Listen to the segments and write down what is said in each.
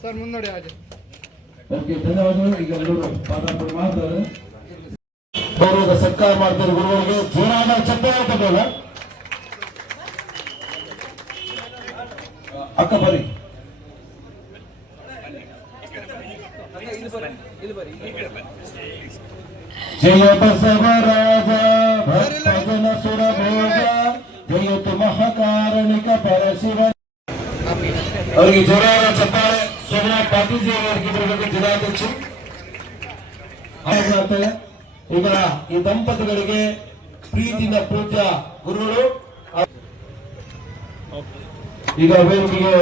Sir ಮುನ್ನಡೆ ಹಾಗೆ okay ಧನ್ಯವಾದಗಳು. ಈಗ ಎಲ್ಲರೂ ಪಾಠ ಮಾಡ್ತಾರೆ ಗೌರವದ ಸತ್ಕಾರ ಮಾಡ್ತಾರೆ ಗುರುಗಳಿಗೆ ಜೋರಾದ ಚಪ್ಪಾಳೆ ತಗೋಲ್ಲ ಅಕ್ಕ ಬರಿ ಜಯ ಬಸವರಾಜ ಅವರಿಗೆ ಜೋರಾದ ಚಪ್ಪಾಳೆ. ಸೋಮನಾಥ್ ಪಾಟೀಲ್ ಅವರಿಗೆ ಬರಬೇಕು ಜಿಲ್ಲಾಧ್ಯಕ್ಷರು ಇವರ ಈಗ ಈ ದಂಪತಿಗಳಿಗೆ ಪ್ರೀತಿಯಿಂದ ಪೂಜ್ಯ ಗುರುಗಳು. ಈಗ ವೇದಿಕೆಗೆ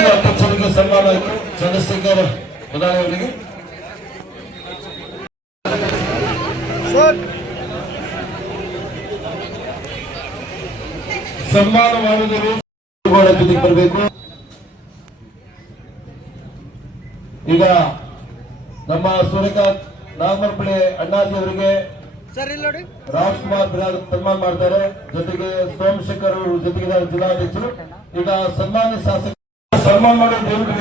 ಅಧ್ಯಕ್ಷರಿಗೆ ಸನ್ಮಾನ ಆಯಿತು. ಚಂದ್ರಶೇಖರ್ ಪ್ರಧಾನಿ ಅವರಿಗೆ. ಸನ್ಮಾನ ಮಾಡುವುದು ಜೊತೆಗೆ ಬರಬೇಕು. ಈಗ ನಮ್ಮ ಸೂರ್ಯಕಾಂತ್ ನಾಗಮರ್ಪಳ್ಳಿ ಅಣ್ಣಾಜಿ ಅವರಿಗೆ ರಾಜ್ಕುಮಾರ್ ಬಿರಾದ್ ಸನ್ಮಾನ ಮಾಡ್ತಾರೆ. ಜೊತೆಗೆ ಸೋಮಶೇಖರ್ ಅವರು ಜೊತೆಗೆ ಜಿಲ್ಲಾಧ್ಯಕ್ಷರು. ಈಗ ಸನ್ಮಾನ ಶಾಸಕ ಸನ್ಮಾನ ಮಾಡೋ ದೇವರಿಗೆ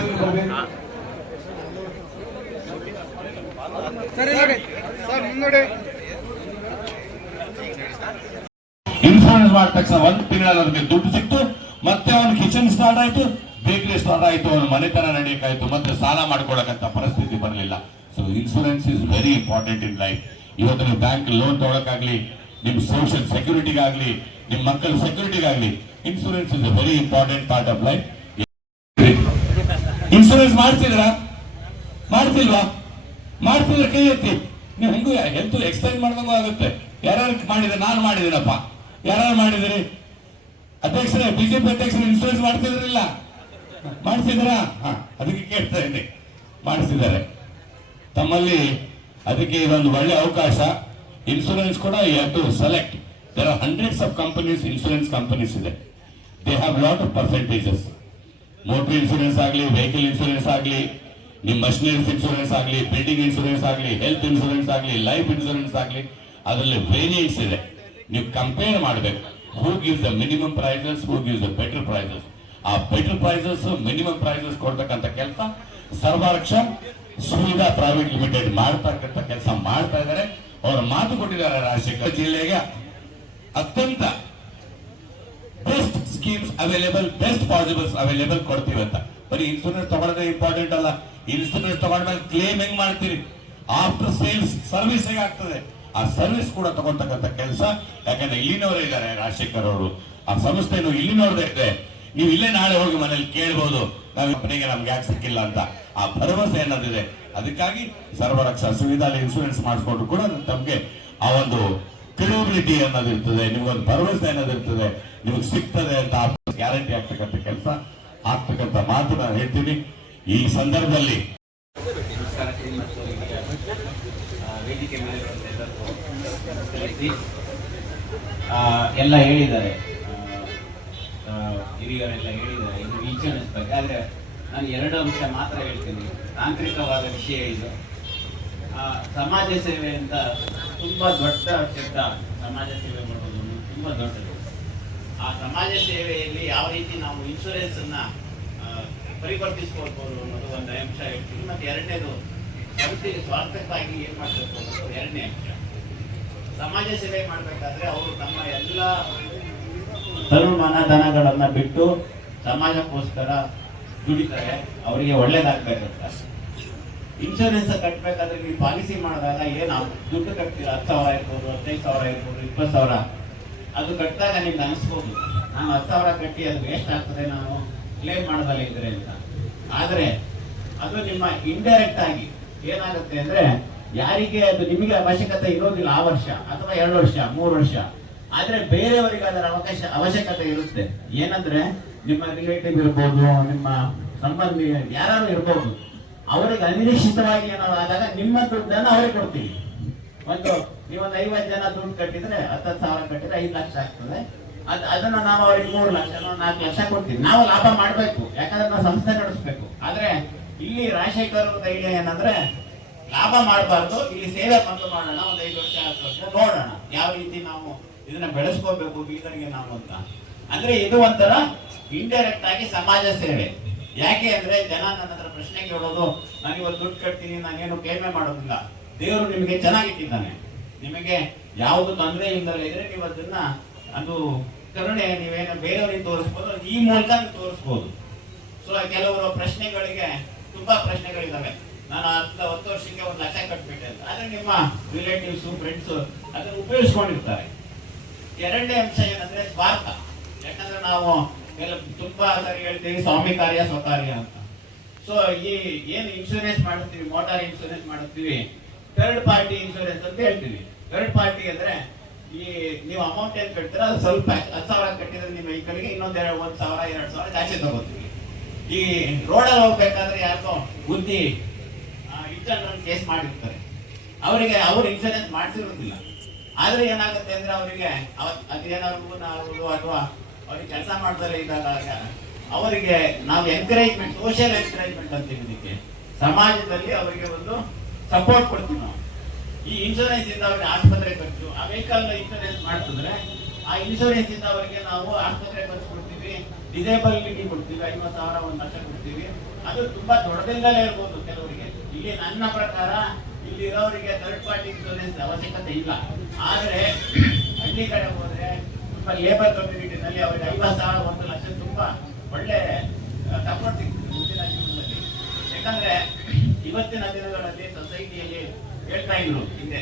ಇನ್ಸೂರೆನ್ಸ್ ಮಾಡಿದ ತಕ್ಷಣ ಒಂದು ತಿಂಗಳಲ್ಲಿ ಅವ್ರಿಗೆ ದುಡ್ಡು ಸಿಕ್ತು? ಮತ್ತೆ ಅವನ ಕಿಚನ್ ಸ್ಟಾರ್ಟ್ ಆಯ್ತು ಬೇಕರಿ ಸ್ಟಾರ್ಟ್ ಆಯ್ತು, ಅವನ ಮನೆತನ ನಡೆಯಕ್ಕಾಯ್ತು, ಮತ್ತೆ ಸಾಲ ಮಾಡ್ಕೊಳಕಂತ ಪರಿಸ್ಥಿತಿ ಬರಲಿಲ್ಲ. So insurance is very important in life ಇವತ್ತು ನೀವು ಬ್ಯಾಂಕ್ ಲೋನ್ ತಗೊಳಕಾಗ್ಲಿ ನಿಮ್ ಸೋಷಿಯಲ್ ಸೆಕ್ಯೂರಿಟಿಗಾಗ್ಲಿ ನಿಮ್ ಮಕ್ಕಳ ಸೆಕ್ಯೂರಿಟಿಗಾಗ್ಲಿ insurance is very important part of life insurance ಮಾಡ್ತಿದ್ರಾ ಮಾಡ್ತಿಲ್ವಾ? ಮಾಡ್ತಿದ್ರೆ ಕೈ ಎತ್ತಿ. ನೀವು ಹೆಂಗೂ ಹೆಲ್ತ್ ಎಕ್ಸ್ಪ್ಲೈನ್ ಮಾಡ್ದಂಗೂ ಆಗುತ್ತೆ. ಯಾರು ಮಾಡಿದ್ರೆ ನಾನು ಮಾಡಿದ್ದೀನಪ್ಪ. ಯಾರು ಮಾಡಿದಿರಿ ಅಧ್ಯಕ್ಷರೇ, ಬಿಜೆಪಿ ಅಧ್ಯಕ್ಷರು ಇನ್ಶೂರೆನ್ಸ್ ಮಾಡ್ತಿದ್ರಲ್ಲ? ಮಾಡ್ತಿದ್ದೀರಾ ಹಾ, ಅದಕ್ಕೆ ಕೇಳ್ತಾ ಇದ್ದೆ. ಮಾಡಿಸಿದ್ದಾರೆ. ತಮ್ಮಲ್ಲಿ ಅದಕ್ಕೆ ಇದೊಂದು ಒಳ್ಳೆ ಅವಕಾಶ. ಇನ್ಸೂರೆನ್ಸ್ ಕೂಡ you have to select there are hundreds of companies insurance companies ಇದೆ. They have lot of percentages motor insurance ಆಗಲಿ ವೆಹಿಕಲ್ ಇನ್ಶೂರೆನ್ಸ್ ಆಗಲಿ, ನಿಮ್ಮ ಮಷಿನರೀಸ್ ಇನ್ಶೂರೆನ್ಸ್ ಆಗಲಿ ಬಿಲ್ಡಿಂಗ್ ಇನ್ಶೂರೆನ್ಸ್ ಆಗಲಿ ಹೆಲ್ತ್ ಇನ್ಶೂರೆನ್ಸ್ ಆಗಲಿ ಲೈಫ್ ಇನ್ಶೂರೆನ್ಸ್ ಆಗಲಿ, ಅದರಲ್ಲಿ ವೇರಿಯಂಟ್ಸ್ ಇದೆ. ನೀವು ಕಂಪೇರ್ ಮಾಡಬೇಕು. Who gives the minimum prices who gives the better prices ಆ ಬೆಟರ್ ಪ್ರೈಸಸ್ ಮಿನಿಮಮ್ ಪ್ರೈಸಸ್ ಕೊಡ್ತಕ್ಕಂಥ ಕೆಲಸ ಸರ್ವಾರಕ್ಷ ಸುವಿಧಾ ಪ್ರೈವೇಟ್ ಲಿಮಿಟೆಡ್ ಮಾಡ್ತಕ್ಕಂಥ ಕೆಲಸ ಮಾಡ್ತಾ ಇದ್ದಾರೆ. ಅವರ ಮಾತು ಕೊಟ್ಟಿದ್ದಾರೆ ರಾಜಶೇಖರ್ ಜಿಲ್ಲೆಗೆ. ಅತ್ಯಂತ best schemes available best possibles available ಕೊಡ್ತೀವಿ ಅಂತ. ಬರೀ ಇನ್ಸೂರೆನ್ಸ್ ತಗೊಳ್ಳೋದೇ ಇಂಪಾರ್ಟೆಂಟ್ ಅಲ್ಲ. ಇನ್ಸೂರೆನ್ಸ್ ತಗೊಂಡ್ಮೇಲೆ ಕ್ಲೇಮ್ ಹೆಂಗ್ ಮಾಡ್ತೀರಿ? ಆಫ್ಟರ್ ಸೇಲ್ಸ್ ಸರ್ವಿಸ್ ಹೇಗೆ ಆಗ್ತದೆ ಆ ಸರ್ವಿಸ್ ಕೂಡ ತಗೊಳ್ತಕ್ಕಂಥ ಕೆಲಸ. ಯಾಕಂದ್ರೆ ಇಲ್ಲಿನವರೇ ಇದ್ದಾರೆ, ರಾಜಶೇಖರ್ ಅವರು. ಆ ಸಂಸ್ಥೆನು ಇಲ್ಲಿನವ್ರದೇ ಇದೆ. ನೀವು ಇಲ್ಲೇ ನಾಳೆ ಹೋಗಿ ಮನೇಲಿ ಕೇಳ್ಬೋದು. ನಾವು ಕಂಪನಿಗೆ ನಮ್ಗೆ ಯಾಕೆ ಸಿಕ್ಕಿಲ್ಲ ಅಂತ. ಆ ಭರವಸೆ ಅನ್ನೋದಿದೆ. ಅದಕ್ಕಾಗಿ ಸರ್ವರಕ್ಷಾ ಸುವಿಧಾಲಿ ಇನ್ಸೂರೆನ್ಸ್ ಮಾಡಿಸ್ಕೊಂಡು ಕೂಡ ತಮಗೆ ಆ ಒಂದು ಕ್ರೆಡಿಬಿಲಿಟಿ ಅನ್ನೋದು ಇರ್ತದೆ. ನಿಮ್ಗೊಂದು ಭರವಸೆ ಅನ್ನೋದಿರ್ತದೆ ನಿಮಗೆ ಸಿಗ್ತದೆ ಅಂತ ಗ್ಯಾರಂಟಿ ಆಗ್ತಕ್ಕಂಥ ಕೆಲಸ. ಆಗ್ತಕ್ಕಂಥ ಮಾತು ನಾನು ಹೇಳ್ತೀನಿ. ಈ ಸಂದರ್ಭದಲ್ಲಿ ವೇದಿಕೆ ಮೇಲೆ ಎಲ್ಲ ಹೇಳಿದ್ದಾರೆ. ಹಿರಿಯರೆಲ್ಲ ಹೇಳಿದ್ದಾರೆ. ಇದು ಇನ್ಶೂರೆನ್ಸ್ ಬಗ್ಗೆ. ಆದರೆ ನಾನು ಎರಡು ಅಂಶ ಮಾತ್ರ ಹೇಳ್ತೀನಿ. ತಾಂತ್ರಿಕವಾದ ವಿಷಯ ಇದು. ಸಮಾಜ ಸೇವೆ ಅಂತ ತುಂಬ ದೊಡ್ಡ ಶಬ್ದ ಸಮಾಜ ಸೇವೆ ಮಾಡೋದು ತುಂಬ ದೊಡ್ಡದು. ಆ ಸಮಾಜ ಸೇವೆಯಲ್ಲಿ ಯಾವ ರೀತಿ ನಾವು ಇನ್ಶೂರೆನ್ಸನ್ನು ಪರಿವರ್ತಿಸ್ಕೊಳ್ಬೋದು ಅನ್ನೋದು ಒಂದು ಅಂಶ ಹೇಳ್ತೀನಿ. ಮತ್ತು ಎರಡನೇದು ಸಂಸ್ಥೆಗೆ ಸ್ವಾರ್ಥಕ್ಕಾಗಿ ಏನು ಮಾಡಬೇಕು ಅನ್ನೋದು ಎರಡನೇ ಅಂಶ. ಸಮಾಜ ಸೇವೆ ಮಾಡಬೇಕಾದ್ರೆ ಅವರು ತಮ್ಮ ಎಲ್ಲ ತರುಮಾನ ದನಗಳನ್ನು ಬಿಟ್ಟು ಸಮಾಜಕ್ಕೋಸ್ಕರ ದುಡಿತಾರೆ, ಅವರಿಗೆ ಒಳ್ಳೇದಾಗಬೇಕಂತ ಇನ್ಶೂರೆನ್ಸ್ ಕಟ್ಟಬೇಕಾದ್ರೆ ನೀವು ಪಾಲಿಸಿ ಮಾಡಿದಾಗ ಏನು ದುಡ್ಡು ಕಟ್ತೀರ? ಹತ್ತು ಸಾವಿರ ಇರ್ಬೋದು, ಹದಿನೈದು ಸಾವಿರ ಇರ್ಬೋದು, ಇಪ್ಪತ್ತು ಸಾವಿರ. ಅದು ಕಟ್ಟಿದಾಗ ನಿಮ್ಗೆ ಅನಿಸ್ಬೋದು. ನಾನು ಹತ್ತು ಸಾವಿರ ಕಟ್ಟಿ ಅದು ವೇಸ್ಟ್ ಆಗ್ತದೆ, ನಾನು ಕ್ಲೇಮ್ ಮಾಡೋದಲ್ಲ ಇದ್ರೆ ಅಂತ. ಆದರೆ ಅದು ನಿಮ್ಮ ಇಂಡೈರೆಕ್ಟ್ ಆಗಿ ಏನಾಗುತ್ತೆ ಅಂದ್ರೆ ಯಾರಿಗೆ ಅದು ನಿಮಗೆ ಅವಶ್ಯಕತೆ ಇರೋದಿಲ್ಲ ಆ ವರ್ಷ ಅಥವಾ ಎರಡು ವರ್ಷ, ಮೂರು ವರ್ಷ, ಆದ್ರೆ ಬೇರೆಯವರಿಗೆ ಅದರ ಅವಕಾಶ, ಅವಶ್ಯಕತೆ ಇರುತ್ತೆ. ಏನಂದ್ರೆ ನಿಮ್ಮ ರಿಲೇಟಿವ್ ಇರ್ಬೋದು, ನಿಮ್ಮ ಸಂಬಂಧಿ ಯಾರು ಇರ್ಬೋದು, ಅವರಿಗೆ ಅನಿರೀಕ್ಷಿತವಾಗಿ ಏನಾದ್ರು ಆದಾಗ ನಿಮ್ಮ ದುಡ್ಡನ್ನು ಅವರಿಗೆ ಕೊಡ್ತೀವಿ. ಒಂದು ನೀವೊಂದು ಐವತ್ತು ಜನ ದುಡ್ಡು ಕಟ್ಟಿದ್ರೆ, ಹತ್ತತ್ತು ಸಾವಿರ ಕಟ್ಟಿದ್ರೆ ಐದು ಲಕ್ಷ ಆಗ್ತದೆ. ಅದ್, ಅದನ್ನ ನಾವು ಅವ್ರಿಗೆ ಮೂರು ಲಕ್ಷ, ನಾಲ್ಕು ಲಕ್ಷ ಕೊಡ್ತೀವಿ. ನಾವು ಲಾಭ ಮಾಡಬೇಕು. ಯಾಕಂದ್ರೆ ನಾವು ಸಂಸ್ಥೆ ನಡೆಸಬೇಕು. ಆದ್ರೆ ಇಲ್ಲಿ ರಾಜಶೇಖರ್ ಐಡಿಯಾ ಏನಂದ್ರೆ ಲಾಭ ಮಾಡಬಾರ್ದು, ಇಲ್ಲಿ ಸೇವೆ ಬಂದು ಮಾಡೋಣ, ಒಂದು ಐದು ವರ್ಷ, ಹತ್ತು ವರ್ಷ ನೋಡೋಣ. ಯಾವ ರೀತಿ ನಾವು ಇದನ್ನ ಬೆಳೆಸ್ಕೋಬೇಕು, ಬೀದರ್ಗೆ ನಾವು ಅಂತ. ಅಂದ್ರೆ ಇದು ಒಂಥರ ಇಂಡೈರೆಕ್ಟ್ ಆಗಿ ಸಮಾಜ ಸೇವೆ. ಯಾಕೆ ಅಂದ್ರೆ ಜನ ನನ್ನ ಹತ್ರ ಪ್ರಶ್ನೆ ಕೇಳೋದು, ನಾನು ಇವತ್ತು ದುಡ್ಡು ಕಟ್ತೀನಿ ನಾನೇನು ಕೇಮೆ ಮಾಡೋದಿಲ್ಲ. ದೇವರು ನಿಮಗೆ ಚೆನ್ನಾಗಿಟ್ಟಿದ್ದಾನೆ. ನಿಮಗೆ ಯಾವುದು ತೊಂದರೆ ಇಲ್ಲದೆ ಇದ್ರೆ ನೀವು ಅದನ್ನ, ಅದು ಕರುಣೆ, ನೀವೇನು ಬೇರೆಯವ್ರಿಗೆ ತೋರಿಸ್ಬೋದು, ಈ ಮೂಲಕ ತೋರಿಸ್ಬೋದು. ಸೊ ಕೆಲವರು ಪ್ರಶ್ನೆಗಳಿಗೆ ತುಂಬಾ ಪ್ರಶ್ನೆಗಳಿದ್ದಾವೆ ನಾನು ಹತ್ತು ಹತ್ತು ವರ್ಷಕ್ಕೆ ಒಂದು ಲಕ್ಷ ಕಟ್ಬಿಟ್ಟೆ ಅಂತ. ಆದರೆ ನಿಮ್ಮ ರಿಲೇಟಿವ್ಸ್ ಫ್ರೆಂಡ್ಸ್ ಅದನ್ನು ಉಪಯೋಗಿಸ್ಕೊಂಡಿರ್ತಾರೆ. ಎರಡನೇ ಅಂಶ ಏನಂದ್ರೆ ಸ್ವಾರ್ಥ. ಯಾಕಂದ್ರೆ ನಾವು ಎಲ್ಲ ತುಂಬಾ ಸಾರಿ ಹೇಳ್ತೀವಿ, ಸ್ವಾಮಿ ಕಾರ್ಯ, ಸ್ವಕಾರ್ಯ ಅಂತ. ಸೊ ಈ ಏನು ಇನ್ಶೂರೆನ್ಸ್ ಮಾಡುತ್ತೀವಿ ಮೋಟಾರ್ ಇನ್ಶೂರೆನ್ಸ್ ಮಾಡುತ್ತೀವಿ ಥರ್ಡ್ ಪಾರ್ಟಿ ಇನ್ಶೂರೆನ್ಸ್ ಅಂತ ಹೇಳ್ತೀವಿ. ಥರ್ಡ್ ಪಾರ್ಟಿ ಅಂದ್ರೆ ಈ ನೀವು ಅಮೌಂಟ್ ಏನು ಕಟ್ತೀರ ಅದು ಸ್ವಲ್ಪ, ಹತ್ತು ಸಾವಿರ ಕಟ್ಟಿದ್ರೆ ನಿಮ್ಮ ವೆಹಿಕಲ್ಗೆ ಇನ್ನೊಂದ್ ಎರಡು, ಒಂದ್ ಸಾವಿರ, ಎರಡು ಸಾವಿರ ಜಾಸ್ತಿ ತಗೋತೀವಿ. ಈ ರೋಡಲ್ಲಿ ಹೋಗ್ಬೇಕಾದ್ರೆ ಯಾರೋ ಬುದ್ಧಿ ಇನ್ಸೂರೆನ್ಸ್ ಕೇಸ್ ಮಾಡಿರ್ತಾರೆ. ಅವರಿಗೆ ಅವ್ರು ಇನ್ಸೂರೆನ್ಸ್ ಮಾಡಿಸಿರೋದಿಲ್ಲ ಆದ್ರೆ ಏನಾಗುತ್ತೆ ಅಂದ್ರೆ ಅವರಿಗೆ ಅದೇನಾದ್ರು ನಾವು ಅಥವಾ ಅವ್ರಿಗೆ ಕೆಲಸ ಮಾಡ್ತಾರೆ ಇದ್ದಾಗ ಅವರಿಗೆ ನಾವು ಎನ್ಕರೇಜ್ಮೆಂಟ್ ಸೋಷಿಯಲ್ ಎನ್ಕರೇಜ್ಮೆಂಟ್ ಅಂತೀವಿ ಇದಕ್ಕೆ ಸಮಾಜದಲ್ಲಿ ಅವರಿಗೆ ಒಂದು ಸಪೋರ್ಟ್ ಕೊಡ್ತೀವಿ ನಾವು. ಈ ಇನ್ಶೂರೆನ್ಸ್ ಇಂದ ಅವ್ರಿಗೆ ಆಸ್ಪತ್ರೆ ಖರ್ಚು, ಆ ವೆಹಿಕಲ್ ಇನ್ಶೂರೆನ್ಸ್ ಮಾಡ್ತಿದ್ರೆ ಆ ಇನ್ಶೂರೆನ್ಸ್ ಇಂದ ಅವರಿಗೆ ನಾವು ಆಸ್ಪತ್ರೆ ಖರ್ಚು ಡಿಸೇಬಲಿಟಿ ಕೊಡ್ತೀವಿ, ಐವತ್ತು ಸಾವಿರ ಒಂದು ಲಕ್ಷ ಕೊಡ್ತೀವಿ. ಅದು ತುಂಬಾ ದೊಡ್ಡದಿಂದಲೇ ಇರ್ಬೋದು ಕೆಲವರಿಗೆ. ಇಲ್ಲಿ ನನ್ನ ಪ್ರಕಾರ ಇಲ್ಲಿ ಇರೋರಿಗೆ ಥರ್ಡ್ ಪಾರ್ಟಿ ಇನ್ಶೂರೆನ್ಸ್ ಅವಶ್ಯಕತೆ ಇಲ್ಲ. ಆದರೆ ಹಳ್ಳಿ ಕಡೆ ಹೋದ್ರೆ ತುಂಬಾ ಲೇಬರ್ ಕಮ್ಯುನಿಟಿನಲ್ಲಿ ಅವರಿಗೆ ಐವತ್ತು ಸಾವಿರ, ಒಂದು ಲಕ್ಷ ತುಂಬಾ ಒಳ್ಳೆ ಸಪೋರ್ಟ್ ಸಿಗ್ತದೆ ಮುಂದಿನ ಜೀವನದಲ್ಲಿ. ಯಾಕಂದ್ರೆ ಇವತ್ತಿನ ದಿನಗಳಲ್ಲಿ ಸೊಸೈಟಿಯಲ್ಲಿ ಹೇಳ್ತಾ ಇದ್ರು ಹಿಂದೆ.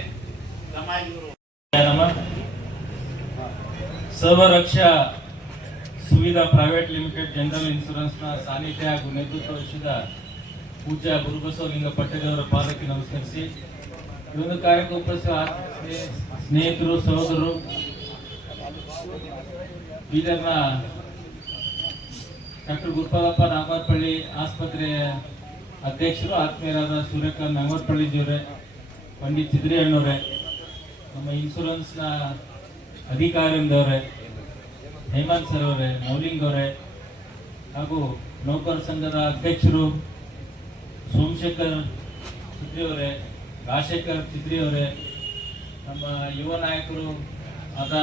Samaja Sarvaraksha Suvidha private limited general ಇನ್ಶೂರೆನ್ಸ್ನ ಸಾನ್ನಿಧ್ಯ ಹಾಗೂ ನೇತೃತ್ವ ವಹಿಸಿದ ಪೂಜ್ಯ ಗುರುಬಸವಲಿಂಗ ಪಟ್ಟೇದವರ ಪಾದಕ್ಕೆ ನಮಸ್ಕರಿಸಿ. ಈ ಒಂದು ಕಾರ್ಯಕ್ಕೆ ಉಪಸ್ಥಿತ ಸ್ನೇಹಿತರು, ಸಹೋದರರು, ಬೀದರ್ನ ಡಾಕ್ಟರ್ ಗುರುಪಾಲಪ್ಪ ನಾಗರಪಳ್ಳಿ ಆಸ್ಪತ್ರೆಯ ಅಧ್ಯಕ್ಷರು, ಆತ್ಮೀಯರಾದ ಸೂರ್ಯಕಾಂತ್ ನಾಗರಪಳ್ಳಿ ಜಿಯವರೇ ಪಂಡಿತ್ ಚಿದ್ರಿ ಅಣ್ಣವರೇ ನಮ್ಮ ಇನ್ಶೂರೆನ್ಸ್ನ ಅಧಿಕಾರಿಯಿಂದವರೇ ಹೇಮಂತ್ ಸರ್ ಅವರೇ, ಮೌಲಿಂಗ್ ಅವರೇ, ಹಾಗೂ ನೌಕರ ಸಂಘದ ಅಧ್ಯಕ್ಷರು ಸೋಮಶೇಖರ್ ಅವರೇ, ರಾಜಶೇಖರ್ ಅವರೇ, ನಮ್ಮ ಯುವ ನಾಯಕರು ಆದ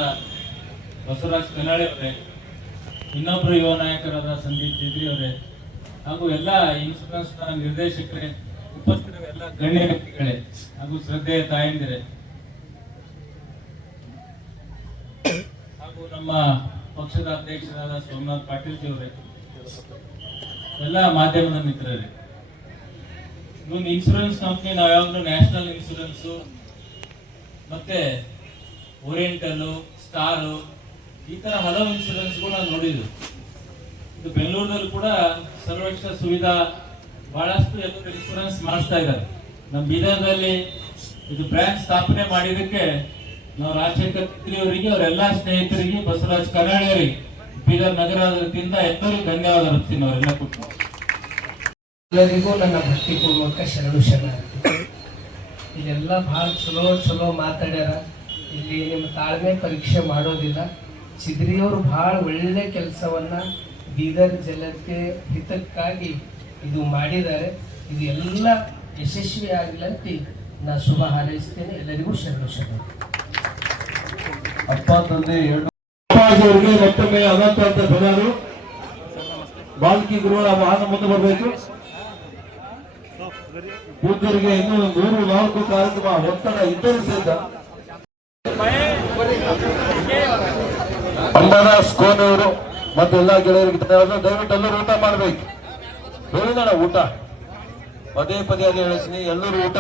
ಬಸವರಾಜ್ ಕನ್ನಡಿ ಅವರೇ ಇನ್ನೊಬ್ಬರು ಯುವ ನಾಯಕರಾದ ಸಂದೀಪ್ ಚಿತ್ರಿ ಅವರೇ, ಹಾಗೂ ಎಲ್ಲ ಇನ್ಸೂರೆನ್ಸ್ನ ನಿರ್ದೇಶಕರೇ ಉಪಸ್ಥಿತರು ಎಲ್ಲ ಗಣ್ಯ ವ್ಯಕ್ತಿಗಳೇ, ಹಾಗೂ ಶ್ರದ್ಧೆಯ ತಾಯಂದಿರೇ, ಹಾಗೂ ನಮ್ಮ ಪಕ್ಷದ ಅಧ್ಯಕ್ಷರಾದ ಸೋಮನಾಥ್ ಪಾಟೀಲ್ ಜಿ ಅವರೇ. ಎಲ್ಲ ಮಾಧ್ಯಮದ ಮಿತ್ರರೇ. ಒಂದು ಇನ್ಶೂರೆನ್ಸ್ ಕಂಪ್ನಿ ನಾವು ಯಾವಾಗಲೂ ನ್ಯಾಷನಲ್ ಇನ್ಶೂರೆನ್ಸ್ ಮತ್ತೆ ಓರಿಯೆಂಟಲ್ ಸ್ಟಾರು ಈ ಥರ ಹಲವು ಇನ್ಶೂರೆನ್ಸ್ಗಳು ನಾವು ನೋಡಿದ್ವಿ. ಇದು ಬೆಂಗಳೂರಿನಲ್ಲಿ ಕೂಡ ಸರ್ವೇಕ್ಷಣ ಸುವಿಧಾ ಬಹಳಷ್ಟು ಎಲ್ಲರೂ ಇನ್ಶೂರೆನ್ಸ್ ಮಾಡಿಸ್ತಾ ಇದ್ದಾರೆ. ನಮ್ಮ ಬೀದರ್ನಲ್ಲಿ ಇದು ಬ್ರಾಂಚ್ ಸ್ಥಾಪನೆ ಮಾಡಿದಕ್ಕೆ ನಾವು ಅವರಿಗೆ, ಅವರೆಲ್ಲ ಸ್ನೇಹಿತರಿಗೆ, ಬಸವರಾಜ್ ಕರಾಳಿಯವರಿಗೆ, ಬೀದರ್ ನಗರದಿಂದ ಎಲ್ಲರಿಗೂ ಧನ್ಯವಾದ ಅರ್ಪಿಸ್ತೀನಿ ಅವರೆಲ್ಲ ಕೊಟ್ಟು ಎಲ್ಲರಿಗೂ ನನ್ನ ಭಕ್ತಿಪೂರ್ವಕ ಶರಣು ಶರಣ ಇದೆಲ್ಲ ಭಾಳ ಚಲೋ ಚಲೋ ಮಾತಾಡ್ಯಾರ. ಇಲ್ಲಿ ನಿಮ್ಮ ತಾಳ್ಮೆ ಪರೀಕ್ಷೆ ಮಾಡೋದಿಲ್ಲ. ಸಿದ್ರಿಯವರು ಭಾಳ ಒಳ್ಳೆ ಕೆಲಸವನ್ನ ಬೀದರ್ ಜನಕ್ಕೆ ಹಿತಕ್ಕಾಗಿ ಇದು ಮಾಡಿದ್ದಾರೆ. ಇದು ಎಲ್ಲ ಯಶಸ್ವಿ ಆಗಲಿ ಅಂತ ನಾ ಶುಭ ಹಾರೈಸ್ತೇನೆ. ಎಲ್ಲರಿಗೂ ಶರಣು ಶರಣ ಅಪ್ಪ ತಂದೆ ಎರಡು ಅವರಿಗೆ ಮತ್ತೊಮ್ಮೆ ಅನಂತ ಅಂತ ಧನ್ಯರು ಬಾಲ್ಕಿ ಗುರುಗಳ ವಾಹನ ಮುಂದೆ ಬರಬೇಕು. ಪೂಜ್ಯರಿಗೆ ಇನ್ನೂ ನೂರು ನಾಲ್ಕು ಕಾರ್ಯಕ್ರಮ ಒತ್ತಡ ಇದ್ದರೂ ಸಹಿತ. ಅಂಬಾದಾಸ್ ಮತ್ತೆ ಮತ್ತು ಎಲ್ಲಾ ಗೆಳೆಯರಿಗೆ ದಯವಿಟ್ಟು ಎಲ್ಲರೂ ಊಟ ಮಾಡಬೇಕು. ಹೇಳಿದಾಳ ಊಟ? ಪದೇ ಪದೇ ಅದೇ ಹೇಳ್ತೀನಿ. ಎಲ್ಲರೂ ಊಟ